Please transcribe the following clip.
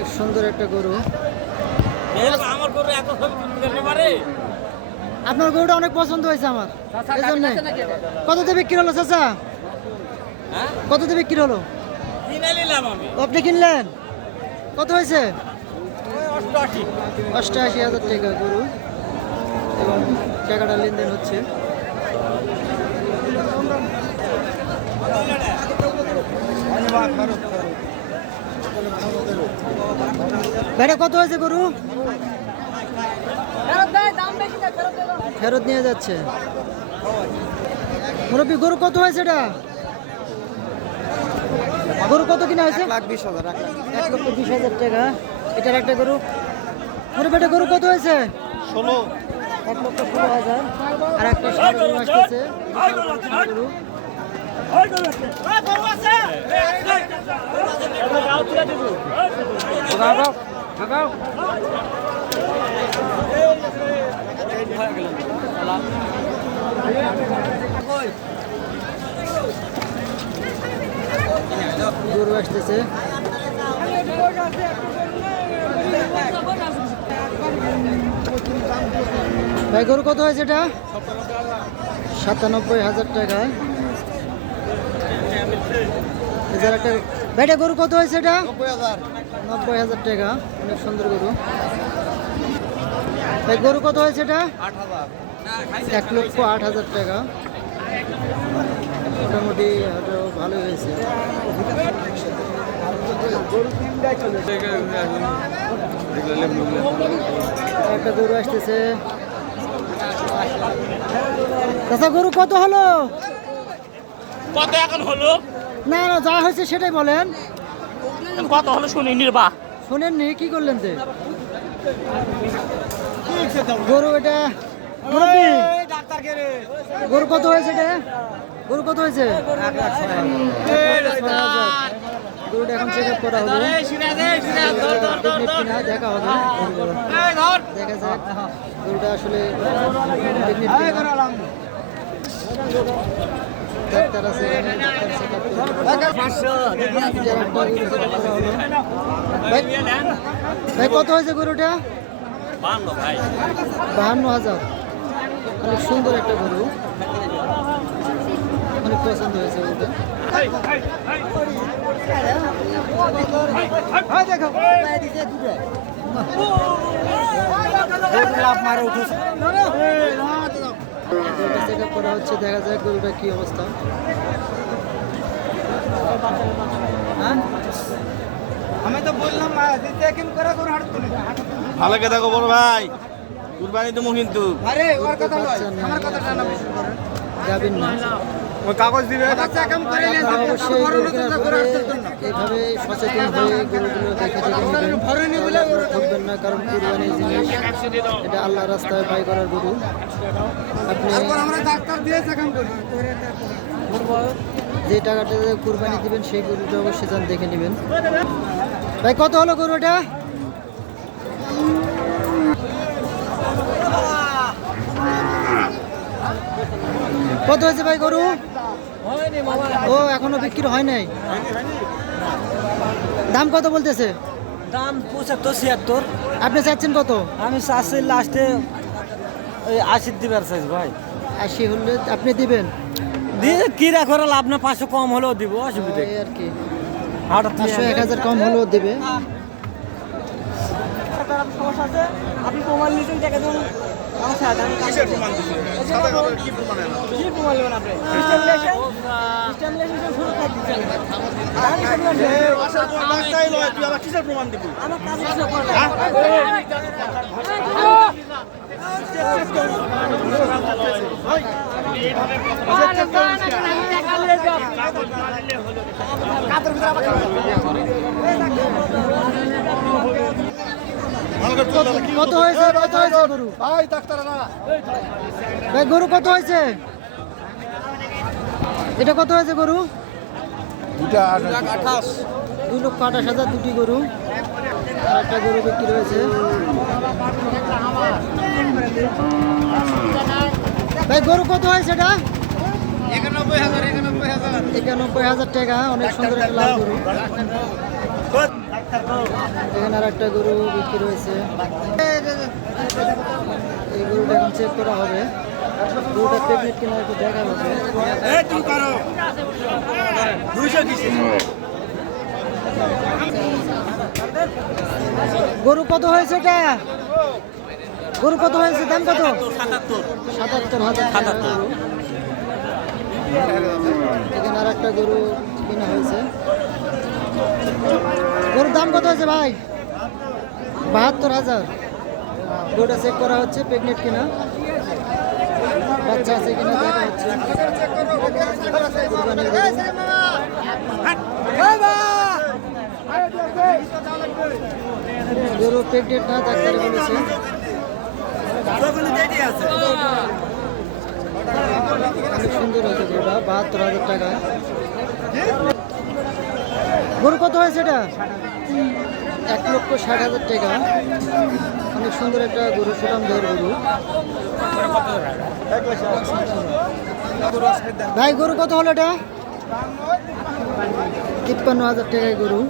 অনেক সুন্দর একটা গরু। আপনার গরুটা অনেক পছন্দ হয়েছে আমার, এই জন্য। কততে বিক্রি হলো চাচা? কততে বিক্রি হলো? আপনি কিনলেন? কত হয়েছে? 88,000 টাকা গরু, এবং টাকাটা লেনদেন হচ্ছে। ভাইটা কত হয়েছে গরু? ফেরত নিয়ে যাচ্ছে মুরব্বী। গরু কত হয়েছে এটা? গরু কত কিনা হয়েছে? 1,20,000 টাকা। এটার একটা গরু। মুরব্বী এটা গরু কত হয়েছে? 1,16,000। আর একটা গরু আসতেছে গরু। গরু আসতেছে। ভাই গরু কত হয়েছে এটা? 97,000 টাকা। একটা ভাইটা গরু কত হয়েছে এটা? 90,000 টাকা। অনেক সুন্দর গরু। ভাই গরু কত হয়েছে এটা? 1,08,000 টাকা। মোটামুটি ভালো হয়েছে। একটা গরু আসতেছে। চাচা গরু কত হলো? কত এখন হলো? না না, যা হয়েছে সেটাই বলেন। কত হলো শুনিনি বা শোনেননি? কি করলেন তে? গরু এটা মুরব্বি, গরু কত হয়েছে এটা? গরু কত হয়েছে? 1,06,000। গরুটা এখন চেক আপ করা হবে, কিনা দেখা হবে। দেখা যাক গরুটা আসলে ডাক্তার আছে, ভাই কত হয়েছে গরুটা? 52,000। অনেক সুন্দর একটা গরু, অনেক পছন্দ হয়েছে গরুটা। চেক আপ করা হচ্ছে, দেখা যায় গরুটা কি অবস্থা। আমি তো বললাম ভালো কে দেখো বড় ভাই, কুরবানি দেবো কিন্তু। আরে ওর কথা বল, আমার কথাটা না যাবেন না। ওই কাগজ দিবে। অবশ্যই এইভাবে সচেতন হয়ে গরুগুলো দেখে ঠকবেন না, কারণ কুরবানির জিনিস, এটা আল্লাহ রাস্তায় বাই করার গরু। আপনি যে টাকাটা কুরবানি দিবেন সেই গরুটা অবশ্যই যান দেখে নেবেন। ভাই কত হলো গরুটা? কত হয়েছে ভাই গরু? ও এখনো বিক্রি হয় নাই। দাম কত বলতেছে? দাম 75-76। আপনি চাচ্ছেন কত? আমি চাচ্ছি লাস্টে ওই 80 দিবার চাইছি ভাই। 80 হলে আপনি দিবেন? দিয়ে কিরা করে লাভ না, 500 কম হলেও দিব, অসুবিধা এই আর কি। হাটার 500-1000 কম হলেও দেবে। সমস্যা আছে, আপনি প্রমাণ নিতেন টাকা দেন। কিসের প্রমাণ দিছে? সাদা কাগজের কি প্রমাণ এলো? কি প্রমাণ নেবেন আপনি? স্ট্যাম্পলেশন শুরু করে দিচ্ছেন। এই আসার পর ডাক্তারই লয়, তুই আবার কিসের প্রমাণ দিবি? আমার কাছে কিছু করে কত হয়েছে? কত হয়েছে গরু? ভাই ডাক্তার না। ভাই গরু কত হয়েছে? এটা কত হয়েছে গরু? 2,28,000 দুটি গরু। আর একটা গরু বিক্রি হয়েছে। ভাই গরু কত হয়েছে এটা? 91,000 টাকা। অনেক সুন্দর একটা লাল গরু। এখানে আর একটা গরু বিক্রি হয়েছে। এই গরুটা এখন চেক করা হবে। গরুটা প্রেগনেন্ট কিনা একটু দেখা হবে। গরু কত হয়েছে এটা? গরু কত হয়েছে? দাম কত? ৭৭,০০০ টাকা গরু। এখানে আর একটা গরু কিনা হয়েছে। গরুর দাম কত হয়েছে ভাই? ৭২,০০০। গরুটা চেক করা হচ্ছে প্রেগনেন্ট কিনা, বাচ্চা আছে কিনা দেখা হচ্ছে। কুরবানির গরু। গরু প্রেগনেন্ট না, ডাক্তারে বলেছে। অনেক সুন্দর হয়েছে গরুটা, ৭২,০০০ টাকা। গরু কত হয়েছে এটা? ১,৬০,০০০ টাকা। অনেক সুন্দর একটা গরু, সুঠাম দেহের গরু। ভাই গরু কত হলো এটা? ৫৩,০০০ টাকায় গরু।